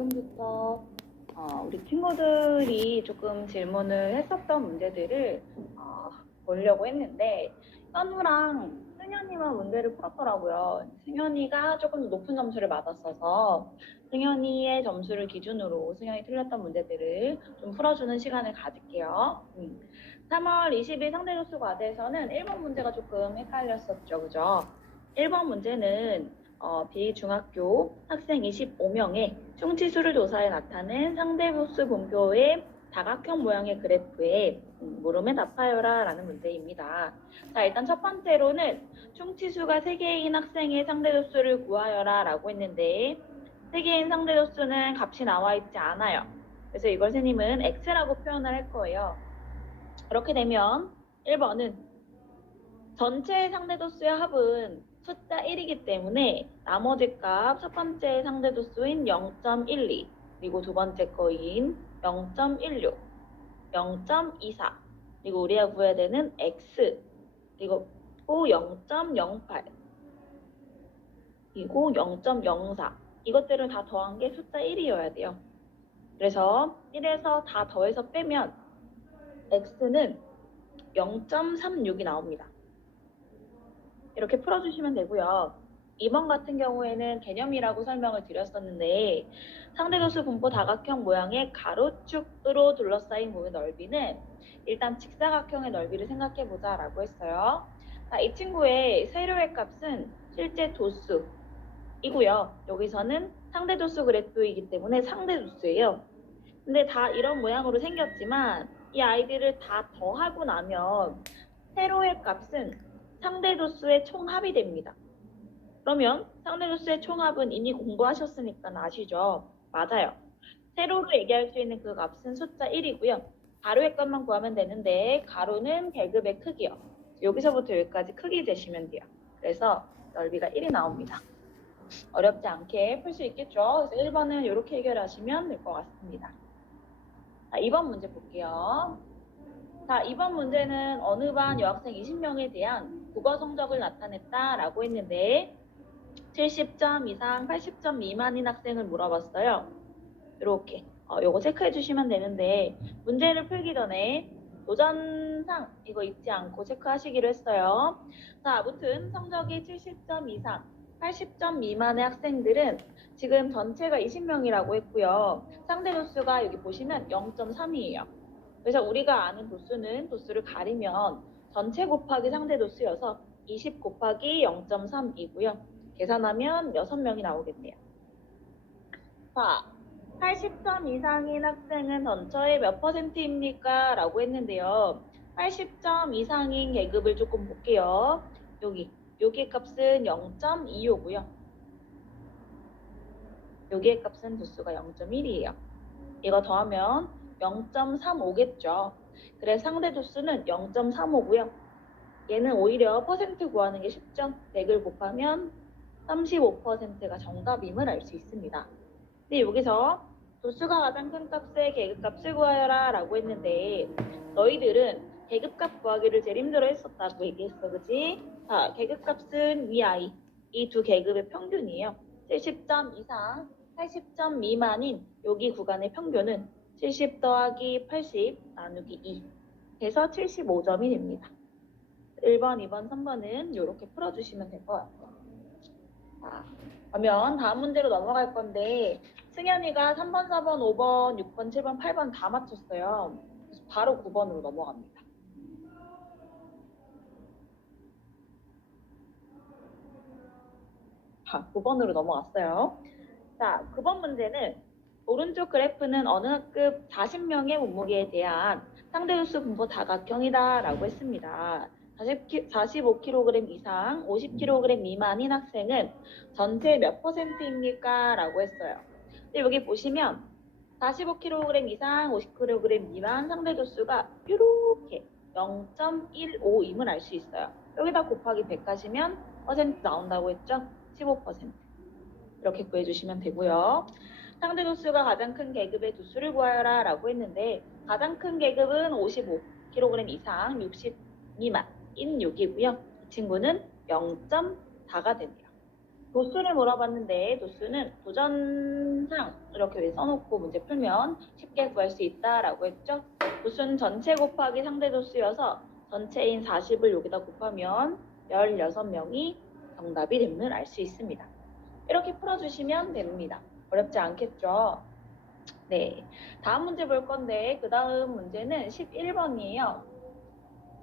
지금부터 우리 친구들이 조금 질문을 했었던 문제들을 보려고 했는데 현우랑 승현이만 문제를 풀었더라고요. 승현이가 조금 더 높은 점수를 받았어서 승현이의 점수를 기준으로 승현이 틀렸던 문제들을 좀 풀어주는 시간을 가질게요. 3월 20일 상대조수 과제에서는 1번 문제가 조금 헷갈렸었죠. 그죠? 1번 문제는 비중학교 학생 25명의 충치수를 조사해 나타낸 상대보수 분표의 다각형 모양의 그래프에 물음에 답하여라 라는 문제입니다. 자, 일단 첫 번째로는 충치수가 3개인 학생의 상대조수를 구하여라 라고 했는데 3개인 상대조수는 값이 나와 있지 않아요. 그래서 이걸 선생님은 x라고 표현을 할 거예요. 그렇게 되면 1번은 전체 상대도수의 합은 숫자 1이기 때문에 나머지 값 첫 번째 상대도수인 0.12 그리고 두 번째 거인 0.16, 0.24 그리고 우리가 구해야 되는 x 그리고 0.08 그리고 0.04 이것들을 다 더한 게 숫자 1이어야 돼요. 그래서 1에서 다 더해서 빼면 x는 0.36이 나옵니다. 이렇게 풀어주시면 되고요. 2번 같은 경우에는 개념이라고 설명을 드렸었는데 상대도수 분포 다각형 모양의 가로축으로 둘러싸인 부분의 넓이는 일단 직사각형의 넓이를 생각해보자 라고 했어요. 자, 이 친구의 세로의 값은 실제 도수이고요. 여기서는 상대도수 그래프이기 때문에 상대도수예요. 근데 다 이런 모양으로 생겼지만 이 아이들을 다 더하고 나면 세로의 값은 상대도수의 총합이 됩니다. 그러면 상대도수의 총합은 이미 공부하셨으니까 아시죠? 맞아요. 세로로 얘기할 수 있는 그 값은 숫자 1이고요. 가로의 값만 구하면 되는데 가로는 계급의 크기요. 여기서부터 여기까지 크기 재시면 돼요. 그래서 넓이가 1이 나옵니다. 어렵지 않게 풀 수 있겠죠? 그래서 1번은 이렇게 해결하시면 될 것 같습니다. 자, 2번 문제 볼게요. 자, 이번 문제는 어느 반 여학생 20명에 대한 국어 성적을 나타냈다라고 했는데 70점 이상 80점 미만인 학생을 물어봤어요. 이렇게 요거 체크해 주시면 되는데 문제를 풀기 전에 도전상 이거 잊지 않고 체크하시기로 했어요. 자, 아무튼 성적이 70점 이상 80점 미만의 학생들은 지금 전체가 20명이라고 했고요. 상대 도수가 여기 보시면 0.3이에요. 그래서 우리가 아는 도수는 도수를 가리면 전체 곱하기 상대 도수여서 20 곱하기 0.3이고요. 계산하면 6명이 나오겠네요. 자, 80점 이상인 학생은 전체의 몇 퍼센트입니까? 라고 했는데요. 80점 이상인 계급을 조금 볼게요. 여기 값은 0.25고요. 여기의 값은 도수가 0.1이에요. 이거 더하면 0.35겠죠. 그래서 상대 도수는 0.35고요. 얘는 오히려 퍼센트 구하는 게 쉽죠. 100을 곱하면 35%가 정답임을 알 수 있습니다. 근데 여기서 도수가 가장 큰 값의 계급값을 구하여라 라고 했는데 너희들은 계급값 구하기를 제일 힘들어 했었다고 얘기했어. 그치? 자, 계급값은 위아이 이 두 계급의 평균이에요. 70점 이상 80점 미만인 여기 구간의 평균은 70 더하기 80 나누기 2 해서 75점이 됩니다. 1번, 2번, 3번은 이렇게 풀어주시면 될 것 같아요. 자, 그러면 다음 문제로 넘어갈 건데 승현이가 3번, 4번, 5번, 6번, 7번, 8번 다 맞췄어요. 그래서 바로 9번으로 넘어갑니다. 자, 9번으로 넘어갔어요. 자, 9번 문제는 오른쪽 그래프는 어느 학급 40명의 몸무게에 대한 상대도수 분포 다각형이다 라고 했습니다. 45kg 이상 50kg 미만인 학생은 전체 몇 퍼센트입니까? 라고 했어요. 근데 여기 보시면 45kg 이상 50kg 미만 상대도수가 이렇게 0.15임을 알 수 있어요. 여기다 곱하기 100 하시면 퍼센트 나온다고 했죠? 15%. 이렇게 구해주시면 되고요. 상대 도수가 가장 큰 계급의 도수를 구하여라 라고 했는데 가장 큰 계급은 55kg 이상 60 미만인 6이고요. 이 친구는 0.4가 되네요. 도수를 물어봤는데 도수는 도전 도전상 이렇게 써놓고 문제 풀면 쉽게 구할 수 있다라고 했죠. 도수는 전체 곱하기 상대 도수여서 전체인 40을 여기다 곱하면 16명이 정답이 됨을 알 수 있습니다. 이렇게 풀어주시면 됩니다. 어렵지 않겠죠? 네, 다음 문제 볼 건데 그 다음 문제는 11번이에요.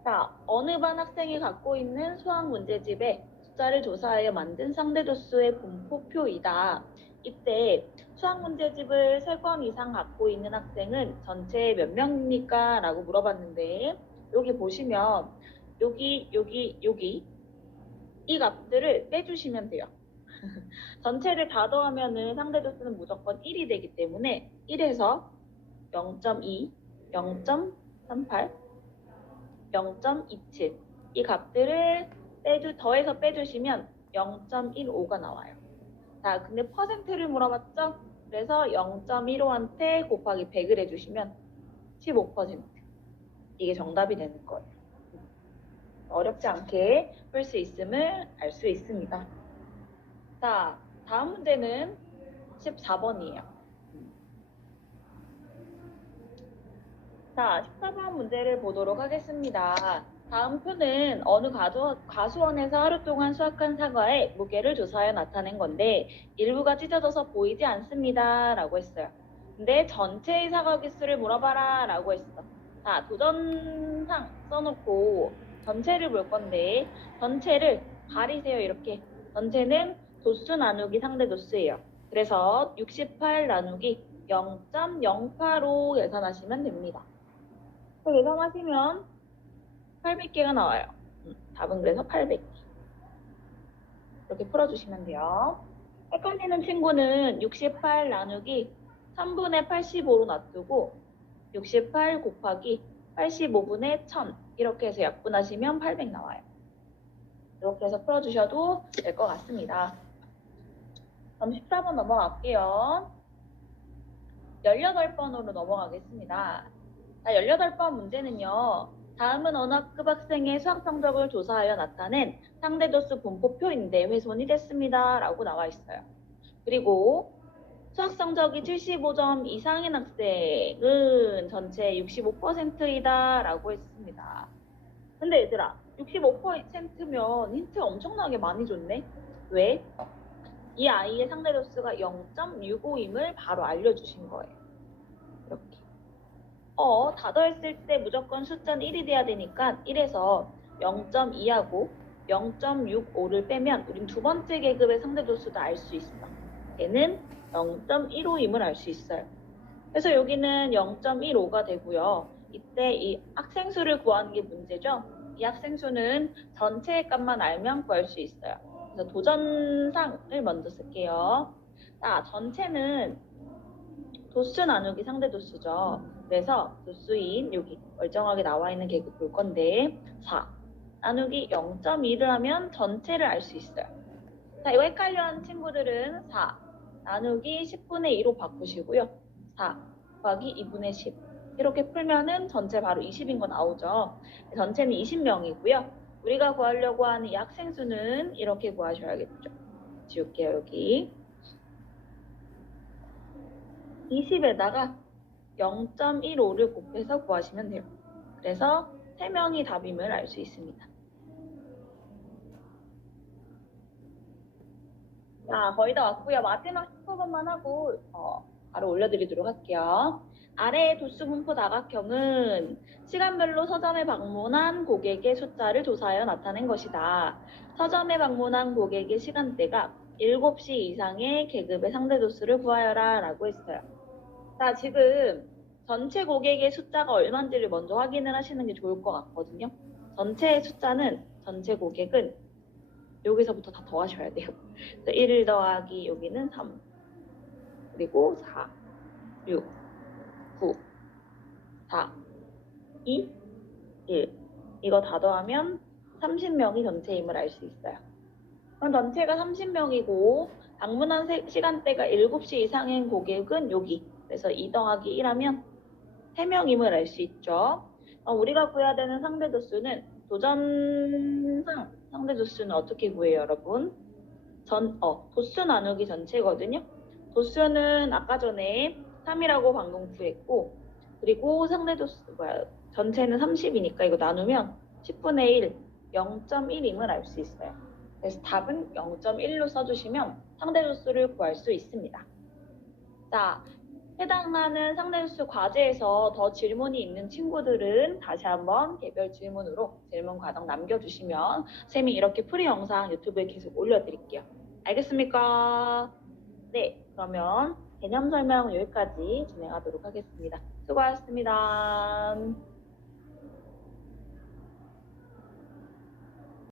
자, 어느 반 학생이 갖고 있는 수학 문제집에 숫자를 조사하여 만든 상대도수의 분포표이다. 이때 수학 문제집을 3권 이상 갖고 있는 학생은 전체에 몇 명입니까? 라고 물어봤는데 여기 보시면 여기 이 값들을 빼주시면 돼요. 전체를 다 더하면은 상대도수는 무조건 1이 되기 때문에 1에서 0.2, 0.38, 0.27 이 값들을 더해서 빼주시면 0.15가 나와요. 자, 근데 퍼센트를 물어봤죠? 그래서 0.15한테 곱하기 100을 해주시면 15%. 이게 정답이 되는 거예요. 어렵지 않게 풀 수 있음을 알 수 있습니다. 자, 다음 문제는 14번이에요. 자, 14번 문제를 보도록 하겠습니다. 다음 표는 어느 과수원에서 하루 동안 수확한 사과의 무게를 조사하여 나타낸 건데 일부가 찢어져서 보이지 않습니다. 라고 했어요. 근데 전체의 사과 개수를 물어봐라 라고 했어. 자, 도전상 써놓고 전체를 볼 건데 전체를 가리세요. 이렇게. 전체는 도수 나누기 상대 도수예요. 그래서 68 나누기 0.08로 계산하시면 됩니다. 계산하시면 800개가 나와요. 답은 그래서 800개. 이렇게 풀어주시면 돼요. 헷갈리는 친구는 68 나누기 3분의 85로 놔두고 68 곱하기 85분의 1000 이렇게 해서 약분하시면 800 나와요. 이렇게 해서 풀어주셔도 될 것 같습니다. 그럼 14번 넘어갈게요. 18번으로 넘어가겠습니다. 자, 18번 문제는요. 다음은 어느 학급 학생의 수학 성적을 조사하여 나타낸 상대도수 분포표인데 훼손이 됐습니다. 라고 나와 있어요. 그리고 수학 성적이 75점 이상인 학생은 전체 65%이다. 라고 했습니다. 근데 얘들아, 65%면 힌트 엄청나게 많이 줬네? 왜? 이 아이의 상대도수가 0.65임을 바로 알려주신 거예요. 이렇게. 다 더했을 때 무조건 숫자는 1이 돼야 되니까 1에서 0.2하고 0.65를 빼면 우린 두 번째 계급의 상대도수도 알 수 있어. 얘는 0.15임을 알 수 있어요. 그래서 여기는 0.15가 되고요. 이때 이 학생 수를 구하는 게 문제죠. 이 학생 수는 전체의 값만 알면 구할 수 있어요. 그래서 도전상을 먼저 쓸게요. 자, 전체는 도수 나누기 상대 도수죠. 그래서 도수인 여기 멀쩡하게 나와 있는 계급 볼 건데 4 나누기 0.2를 하면 전체를 알 수 있어요. 자, 이거 헷갈려하는 친구들은 4 나누기 10분의 2로 바꾸시고요. 4 곱하기 2분의 10 이렇게 풀면은 전체 바로 20인 거 나오죠. 전체는 20명이고요. 우리가 구하려고 하는 이 학생 수는 이렇게 구하셔야겠죠. 지울게요, 여기. 20에다가 0.15를 곱해서 구하시면 돼요. 그래서 3명이 답임을 알 수 있습니다. 자, 거의 다 왔고요. 마지막 10번만 하고 바로 올려드리도록 할게요. 아래의 도수 분포 다각형은 시간별로 서점에 방문한 고객의 숫자를 조사하여 나타낸 것이다. 서점에 방문한 고객의 시간대가 7시 이상의 계급의 상대 도수를 구하여라 라고 했어요. 자, 지금 전체 고객의 숫자가 얼마인지를 먼저 확인을 하시는 게 좋을 것 같거든요. 전체 숫자는, 전체 고객은 여기서부터 다 더하셔야 돼요. 1 더하기 여기는 3, 그리고 4, 6, 9, 4, 2, 1. 이거 다 더하면 30명이 전체임을 알 수 있어요. 그럼 전체가 30명이고 방문한 시간대가 7시 이상인 고객은 여기. 그래서 2 더하기 1 하면 3명임을 알 수 있죠. 우리가 구해야 되는 상대도수는 도전상 상대도수는 어떻게 구해요, 여러분? 도수 나누기 전체거든요. 도수는 아까 전에 3이라고 방금 구했고, 그리고 상대 도수, 전체는 30이니까 이거 나누면 10분의 1, 0.1임을 알 수 있어요. 그래서 답은 0.1로 써주시면 상대 도수를 구할 수 있습니다. 자, 해당하는 상대수 과제에서 더 질문이 있는 친구들은 다시 한번 개별 질문으로 질문 과정 남겨주시면 쌤이 이렇게 풀이 영상 유튜브에 계속 올려드릴게요. 알겠습니까? 네, 그러면 개념 설명 여기까지 진행하도록 하겠습니다. 수고하셨습니다.